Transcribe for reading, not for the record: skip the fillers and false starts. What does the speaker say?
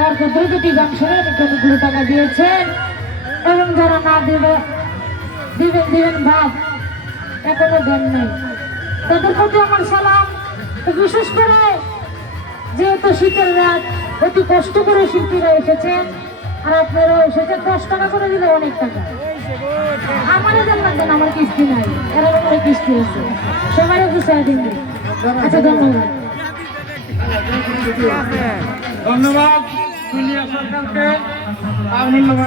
আর দুটি গান শুনে কতগুলো টাকা দিয়েছেন এবং যারা না দিবেন ভাব এখনো দেন নাই, তাদের প্রতি আমার সালাম। বিশেষ করে যেহেতু শীতের রাত, অতি কষ্ট করে শিল্পীরা এসেছেন আর আপনারা এসেছেন, 10 টাকা করে দিলে অনেক টাকা। আমার এদের লাগবেন, আমার কিস্তি নাই, এরা বলে কিস্তি আছে, সবাই গুছাই দিন। আচ্ছা, ধন্যবাদ। ধন্যবাদ দুনিয়া সরকারকে।